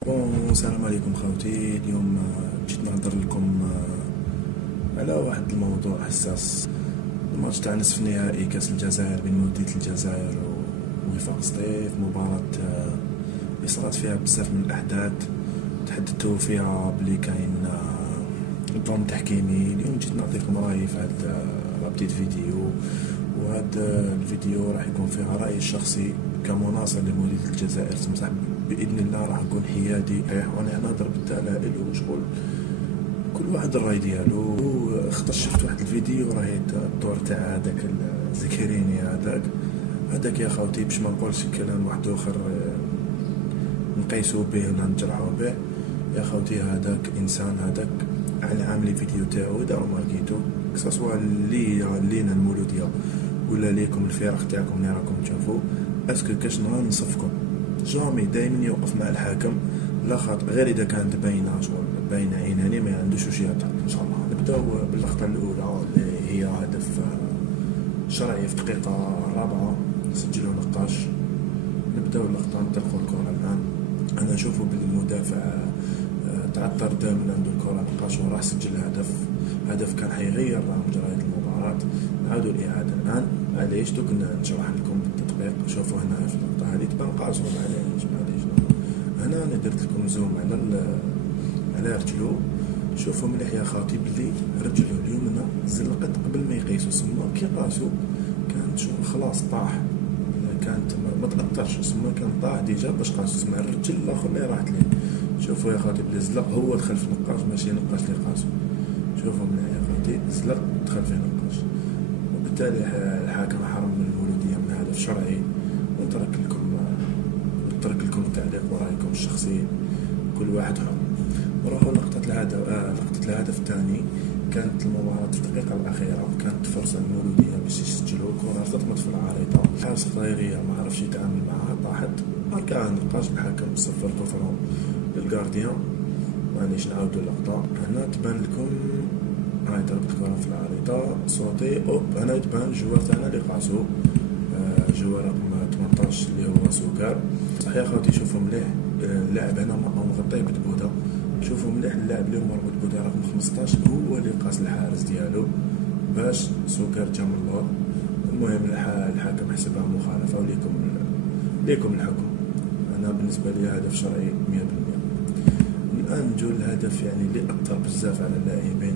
السلام عليكم خوتي. اليوم جيت نهضر لكم على واحد الموضوع حساس. الماتش تاع نصف نهائي كاس الجزائر بين مولودية الجزائر ووفاق سطيف، مباراة اللي صرات فيها بزاف من الاحداث تحدثوا فيها بلي كاين ظلم تحكيمي. اليوم جيت نعطيكم رايي في هذا رابطيت فيديو، وهذا الفيديو راح يكون فيها رايي الشخصي كمناصر لمولودية الجزائر. سمح باذن الله راح نكون حيادي، وانا نهضر بالدلائل وشغل كل واحد الراي ديالو. اختر شفت واحد الفيديو راهي الدور تاع هذاك الزكريني هذاك يا خوتي، باش ما نقولش كلام واحد اخر نقيسو به ولا نجرحو به. يا خوتي هذاك انسان، هذاك على عامل فيديو تاعو دارو ماركيتو كسوا لينا المولوديه ولا ليكم الفرق تاعكم اللي راكم تشوفوا. اسكو كاش نهار نصفكم جامي دائما يوقف مع الحاكم، لا خاطر غير اذا كانت باينه شغل باينه عيناني ما عندوش واش يعطي. ان شاء الله نبداو باللقطه الاولى اللي هي هدف شرعي في الدقيقه الرابعه سجلوا نقاش. نبداو اللقطه نطلقوا الكره الان. انا نشوفوا بالمدافع تعثر من عنده الكره نقاش وراح سجل هدف كان حيغير مجريات المباراه. نعاودوا الاعاده الان. علاش دوك نشرح لكم بالتطبيق. شوفوا هنا في اللقطه هذه تبان قاصر معليش هنا انا درت لكم زوم على رجلو. شوفوا مليح يا خاطي بلي رجلو اليمنى زلقت قبل ما يقيسوا، سما كي قاسوا كانت شغل خلاص طاح، كانت ما تاثرش، سما كان طاح ديجا باش قاسوا. سما الرجل الاخر اللي راحت ليه. شوفوا يا خاطي بلي زلق هو دخل في النقاش ماشي نقاش اللي قاسوا. شوفوا مليح يا خاطي زلق دخل في نقاش، وبالتالي الحاكم حرم من المولوديه من هدف شرعي. ونترك لكم التعليق ورايكم الشخصي، كل واحد حر. نروحوا لقطة الهدف الثاني. كانت المباراة في الدقيقة الأخيرة، كانت فرصة للمولودية باش يسجلوا كرة ارتطمت في العارضة. الحارس الخضيرية ما عرفش يتعامل معها، طاحت ماركا نقاش الحكم صفر كفرهم للغارديان. معليش نعاودوا اللقطة. هنا تبان لكم هاي ضربت الكرة في العارضة صوتي اوب. هنا تبان الجوار تاعنا اللي قاسو، جوار رقم 18 اللي هو سوكار. صح يا خوتي شوفوا مليح اللاعب هنا مغطيه بتبوده. شوفوا مليح اللاعب اللي مربوط بوده رقم 15 هو اللي قاس الحارس ديالو باش سوكر جا من اللور. المهم الحاكم حسبها مخالفه وليكم الحكم. انا بالنسبه لي هدف شرعي 100%. الان نجو الهدف يعني اللي اثر بزاف على اللاعبين،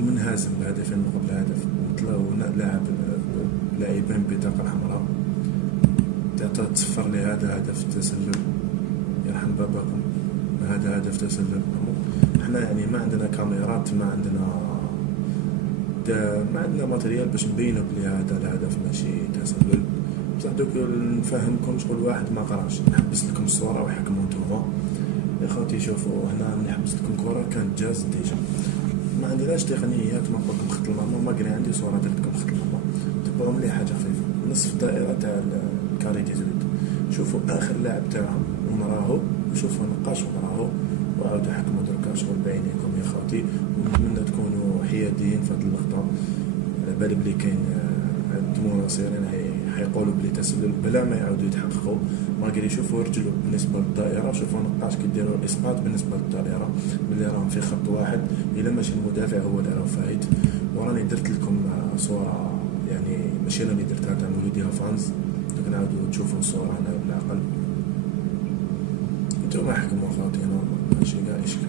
منهزم بهدفين قبل هدف. مثل لاعبين بطاقه حمراء تصفر لي. هذا هدف تسلل، يرحم باباكم، هذا هدف تسلل. احنا يعني ما عندنا كاميرات، ما عندنا ماتريال باش نبينوا بلي هذا الهدف ماشي تسلل. بصح دوك نفهمكم شغل واحد ما قراش. نحبس لكم الصوره وحكموا نتوما يا خوتي. شوفوا هنا ملي حبست لكم كره كانت جاز ديجا، ما عندناش تقنيات. ما نقول لكم خط المرمى، ما قري عندي صوره درت لكم خط المرمى. تبعوا ملي حاجه خفيفه نصف الدائره تاع الكاري 18. شوفوا اخر لاعب تاعهم ومراهو، وشوفوا نقاش ومراهو، وعاودوا حكموا دركا شغل بعينيكم يا خوتي. ونتمنى تكونوا حياديين في هذه اللقطه. على بالي بلي كاين عند مناصرين حيقولوا بلي تسلل بلا ما يعاودوا يتحققوا. ما قال يشوفوا رجلوا بالنسبه للدائره. شوفوا نقاش كيديروا الاسقاط بالنسبه للدائره بلي راهم في خط واحد، الا ماشي المدافع هو اللي راه فايت. وراني درت لكم صوره يعني ماشي راني درتها تاع مولودية فانز، دوك نعاودوا تشوفوا الصوره هنا بالعقل. نتوما حكموا خاطي، انا ماشي كاع اشكال.